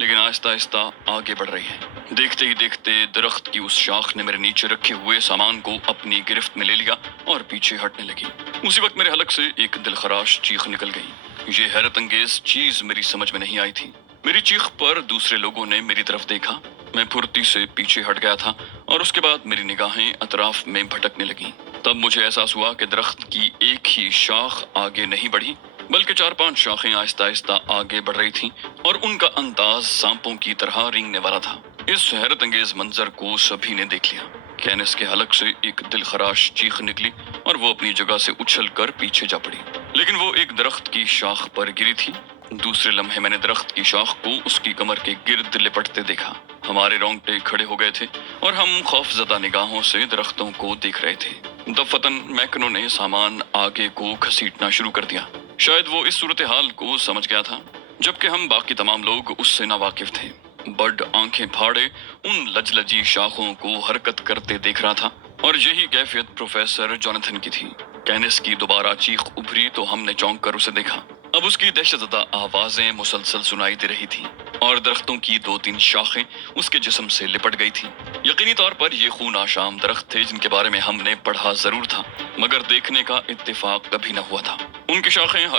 لیکن آہستہ آہستہ آگے بڑھ رہی ہے۔ دیکھتے ہی دیکھتے درخت کی اس شاخ نے میرے نیچے رکھے ہوئے سامان کو اپنی گرفت میں لے لیا اور پیچھے ہٹنے لگی۔ اسی وقت میرے حلق سے ایک دلخراش چیخ نکل گئی۔ یہ حیرت انگیز چیز میری سمجھ میں نہیں آئی تھی۔ میری چیخ پر دوسرے لوگوں نے میری طرف دیکھا۔ میں پھرتی سے پیچھے ہٹ گیا تھا اور اس کے بعد میری نگاہیں اطراف میں بھٹکنے لگیں۔ تب مجھے احساس ہوا کہ درخت کی ایک ہی شاخ آگے نہیں بڑھی بلکہ 4-5 شاخیں آہستہ آہستہ آگے بڑھ رہی تھیں اور ان کا انداز سانپوں کی طرح رینگنے والا تھا۔ اس حیرت انگیز منظر کو سبھی نے دیکھ لیا۔ کینس کے حلق سے ایک دلخراش چیخ نکلی اور وہ اپنی جگہ سے اچھل کر پیچھے جا پڑی، لیکن وہ ایک درخت کی شاخ پر گری تھی۔ دوسرے لمحے میں نے درخت کی شاخ کو اس کی کمر کے گرد لپٹتے دیکھا۔ ہمارے رونگٹے کھڑے ہو گئے تھے اور ہم خوفزدہ نگاہوں سے درختوں کو دیکھ رہے تھے۔ دفتن میکنو نے سامان آگے کو گھسیٹنا شروع کر دیا۔ شاید وہ اس صورتحال کو سمجھ گیا تھا، جبکہ ہم باقی تمام لوگ اس سے ناواقف تھے۔ بڈ آنکھیں پھاڑے ان لجلجی شاخوں کو حرکت کرتے دیکھ رہا تھا اور یہی کیفیت پروفیسر جوناتھن کی تھی۔ کینس کی دوبارہ چیخ ابھری تو ہم نے چونک کر اسے دیکھا۔ اب اس کی دہشت زدہ آوازیں مسلسل سنائی دے رہی تھیں اور درختوں کی 2-3 شاخیں اس کے جسم سے لپٹ گئی تھیں۔ یقینی طور پر یہ خون آشام درخت تھے جن کے بارے میں ہم نے پڑھا ضرور تھا، مگر دیکھنے کا اتفاق کبھی نہ ہوا تھا۔ ان کی شاخیں ہر